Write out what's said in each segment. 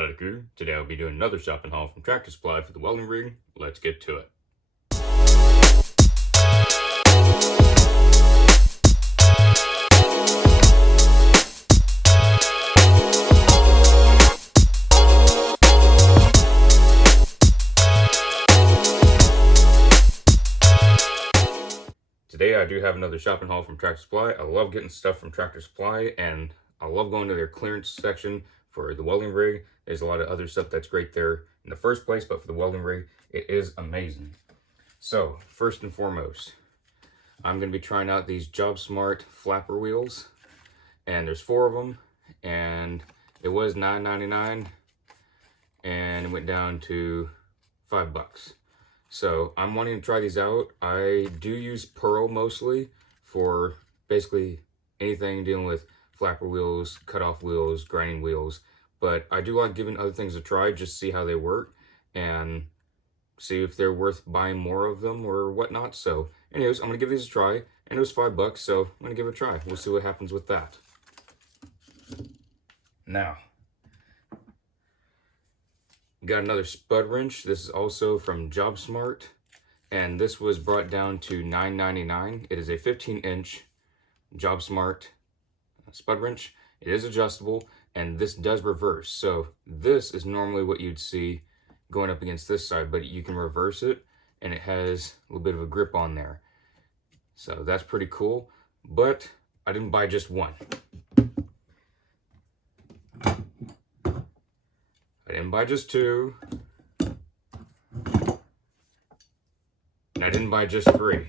Hello crew, today I'll be doing another shopping haul from Tractor Supply for the welding rig. Let's get to it. Today I do have another shopping haul from Tractor Supply. I love getting stuff from Tractor Supply and I love going to their clearance section for the welding rig. There's a lot of other stuff that's great there in the first place, but for the welding rig, it is amazing. So, first and foremost, I'm going to be trying out these Job Smart flapper wheels. And there's 4 of them, and it was $9.99, and it went down to $5. So I'm wanting to try these out. I do use Pearl mostly for basically anything dealing with flapper wheels, cutoff wheels, grinding wheels. But I do like giving other things a try just to see how they work and see if they're worth buying more of them or whatnot. So anyways, I'm going to give these a try. And it was $5, so I'm going to give it a try. We'll see what happens with that. Now, got another spud wrench. This is also from Job Smart, and this was brought down to $9.99. It is a 15-inch Job Smart spud wrench. It is adjustable, and this does reverse. So this is normally what you'd see going up against this side, but you can reverse it, and it has a little bit of a grip on there. So that's pretty cool, but I didn't buy just one. I didn't buy just 2, and I didn't buy just 3.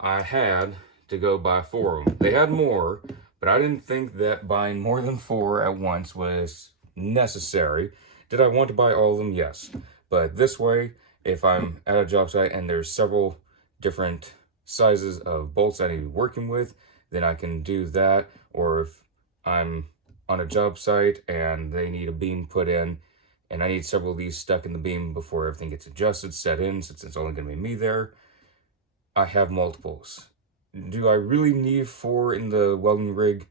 I had to go buy 4 of them. They had more, but I didn't think that buying more than 4 at once was necessary. Did I want to buy all of them? Yes. But this way, if I'm at a job site and there's several different sizes of bolts I need to be working with, then I can do that. Or if I'm on a job site and they need a beam put in and I need several of these stuck in the beam before everything gets adjusted, set in, since it's only going to be me there, I have multiples. Do I really need 4 in the welding rig?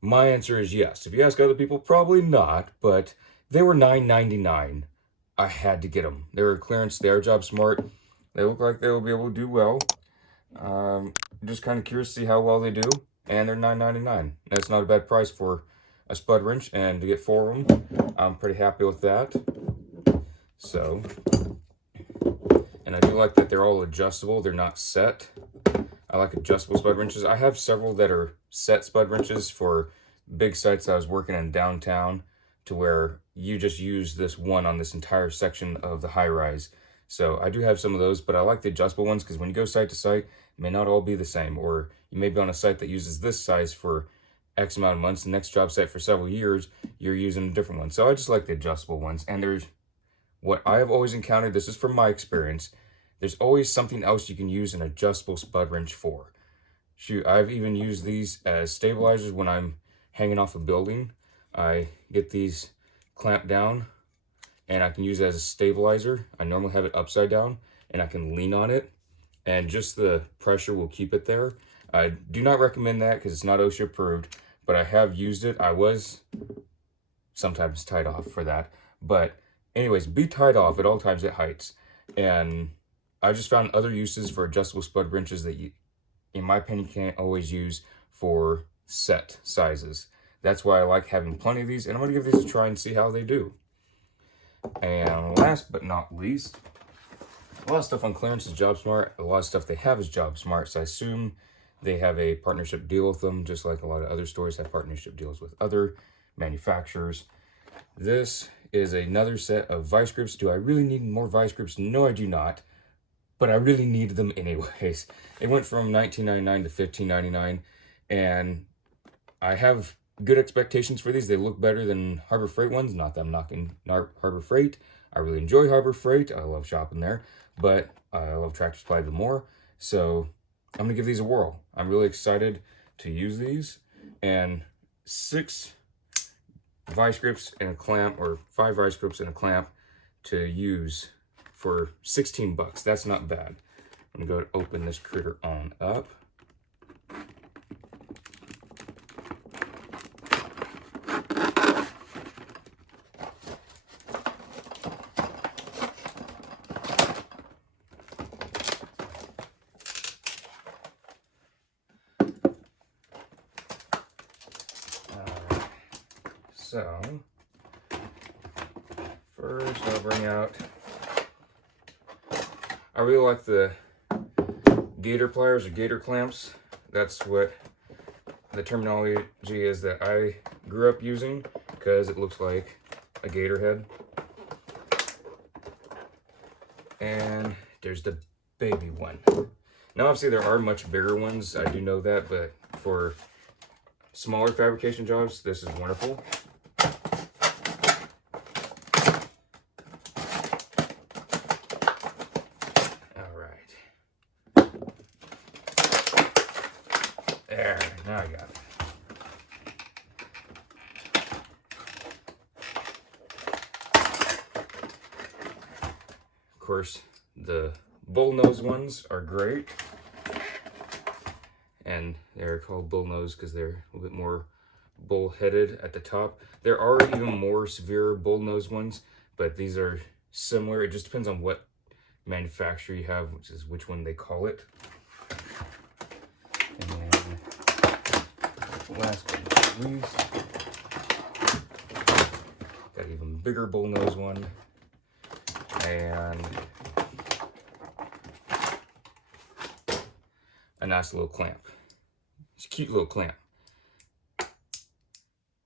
My answer is yes. If you ask other people, probably not, but they were $9.99. I had to get them. They were clearance, they are Job Smart. They look like they will be able to do well. Just kind of curious to see how well they do, and they're $9.99. That's not a bad price for a spud wrench, and to get 4 of them, I'm pretty happy with that. So, and I do like that they're all adjustable, they're not set. I like adjustable spud wrenches. I have several that are set spud wrenches for big sites I was working in downtown, to where you just use this one on this entire section of the high rise. So I do have some of those, but I like the adjustable ones because when you go site to site, it may not all be the same, or you may be on a site that uses this size for X amount of months, the next job site for several years, you're using a different one. So I just like the adjustable ones. And there's what I have always encountered, this is from my experience, there's always something else you can use an adjustable spud wrench for. Shoot, I've even used these as stabilizers when I'm hanging off a building. I get these clamped down and I can use it as a stabilizer. I normally have it upside down and I can lean on it, and just the pressure will keep it there. I do not recommend that because it's not OSHA approved, but I have used it. I was sometimes tied off for that. But anyways, be tied off at all times at heights. And I just found other uses for adjustable spud wrenches that you, in my opinion, can't always use for set sizes. That's why I like having plenty of these, and I'm going to give these a try and see how they do. And last but not least, a lot of stuff on clearance is Job Smart. A lot of stuff they have is Job Smart, so I assume they have a partnership deal with them, just like a lot of other stores have partnership deals with other manufacturers. This is another set of vice grips. Do I really need more vice grips? No, I do not, but I really need them anyways. It went from $19.99 to $15.99, and I have good expectations for these. They look better than Harbor Freight ones. Not that I'm knocking Harbor Freight. I really enjoy Harbor Freight. I love shopping there, but I love Tractor Supply even more. So I'm gonna give these a whirl. I'm really excited to use these. And 6 vice grips and a clamp, or 5 vice grips and a clamp to use for $16. That's not bad. I'm gonna go open this critter on up. So, first I'll bring out, I really like the gator pliers or gator clamps. That's what the terminology is that I grew up using, because it looks like a gator head. And there's the baby one. Now obviously there are much bigger ones, I do know that, but for smaller fabrication jobs, this is wonderful. Alright. There, now I got it. Of course, the bullnose ones are great, and they're called bullnose because they're a little bit more bull-headed at the top. There are even more severe bullnose ones, but these are similar. It just depends on what manufacturer you have, which is which one they call it. And then last but not least, got an even bigger bullnose one. And a nice little clamp. It's a cute little clamp.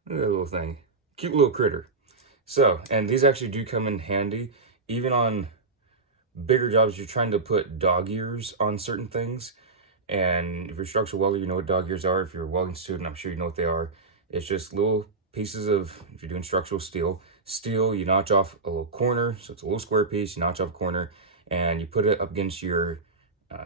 Look at that little thing. Cute little critter. So, and these actually do come in handy. Even on bigger jobs, you're trying to put dog ears on certain things. And if you're a structural welder, you know what dog ears are. If you're a welding student, I'm sure you know what they are. It's just little pieces of, if you're doing structural steel, you notch off a little corner, so it's a little square piece, you notch off a corner, and you put it up against your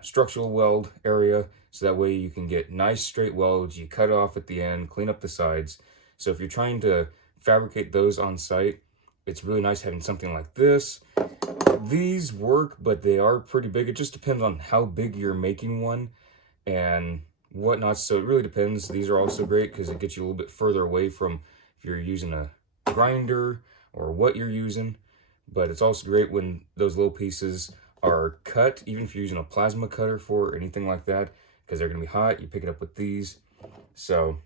structural weld area, so that way you can get nice straight welds. You cut it off at the end, clean up the sides. So if you're trying to fabricate those on site, it's really nice having something like this. These work, but they are pretty big. It just depends on how big you're making one and whatnot, so it really depends. These are also great because it gets you a little bit further away from if you're using a grinder or what you're using, but it's also great when those little pieces are cut, even if you're using a plasma cutter for or anything like that, because they're going to be hot. You pick it up with these. So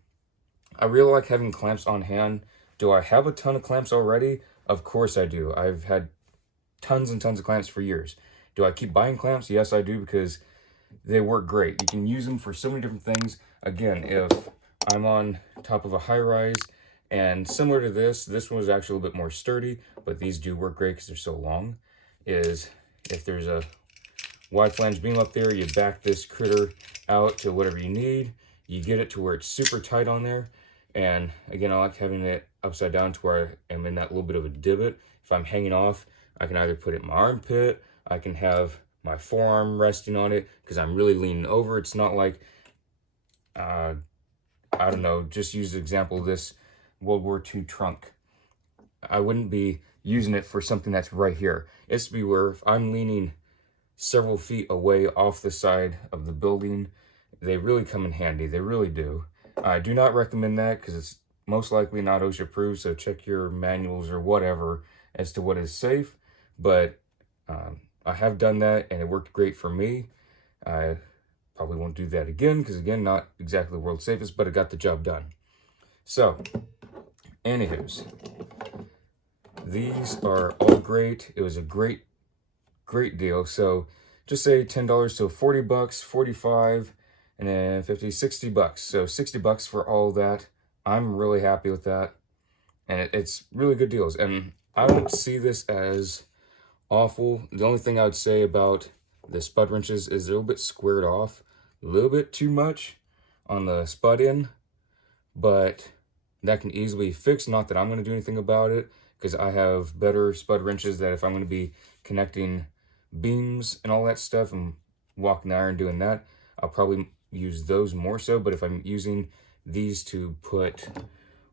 I really like having clamps on hand. Do I have a ton of clamps already? Of course I do. I've had tons and tons of clamps for years. Do I keep buying clamps? Yes, I do, because they work great. You can use them for so many different things. Again, if I'm on top of a high-rise, and similar to this one was actually a little bit more sturdy, but these do work great because they're so long, is if there's a wide flange beam up there, you back this critter out to whatever you need. You get it to where it's super tight on there. And again, I like having it upside down to where I am in that little bit of a divot. If I'm hanging off, I can either put it in my armpit, I can have my forearm resting on it because I'm really leaning over. It's not like, I don't know, just use the example of this World War II trunk. I wouldn't be using it for something that's right here. It's to be where if I'm leaning several feet away off the side of the building, they really come in handy. They really do. I do not recommend that because it's most likely not OSHA approved, so check your manuals or whatever as to what is safe. But I have done that and it worked great for me. I probably won't do that again because, again, not exactly the world's safest, but it got the job done. So, anywho's, these are all great. It was a great deal. So just say $10, so 40 bucks, 45, and then 50, 60 bucks. So 60 bucks for all that. I'm really happy with that. And it's really good deals. And I don't see this as awful. The only thing I would say about the spud wrenches is they're a little bit squared off, a little bit too much on the spud end, but that can easily be fixed. Not that I'm going to do anything about it, because I have better spud wrenches that if I'm going to be connecting beams and all that stuff and walking the iron doing that, I'll probably use those more so. But if I'm using these to put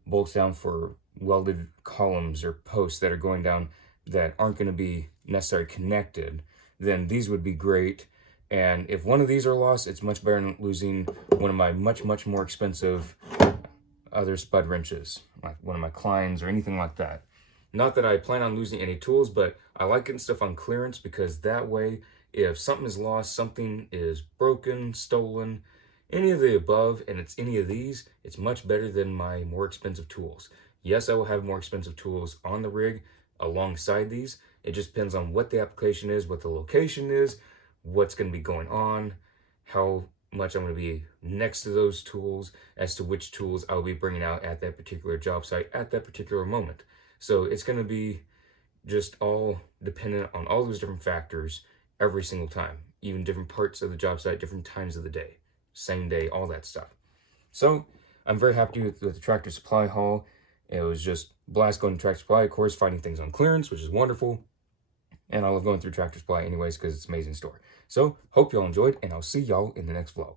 bolts down for welded columns or posts that are going down that aren't going to be necessarily connected, then these would be great. And if one of these are lost, it's much better than losing one of my much more expensive other spud wrenches, like one of my Kleins or anything like that. Not that I plan on losing any tools, but I like getting stuff on clearance, because that way, if something is lost, something is broken, stolen, any of the above, and it's any of these, it's much better than my more expensive tools. Yes, I will have more expensive tools on the rig alongside these. It just depends on what the application is, what the location is, what's going to be going on, how much I'm going to be next to those tools, as to which tools I'll be bringing out at that particular job site at that particular moment. So it's going to be just all dependent on all those different factors every single time, even different parts of the job site, different times of the day, same day, all that stuff. So I'm very happy with the Tractor Supply haul. It was just blast going to Tractor Supply, of course, finding things on clearance, which is wonderful. And I love going through Tractor Supply anyways because it's an amazing store. So hope y'all enjoyed, and I'll see y'all in the next vlog.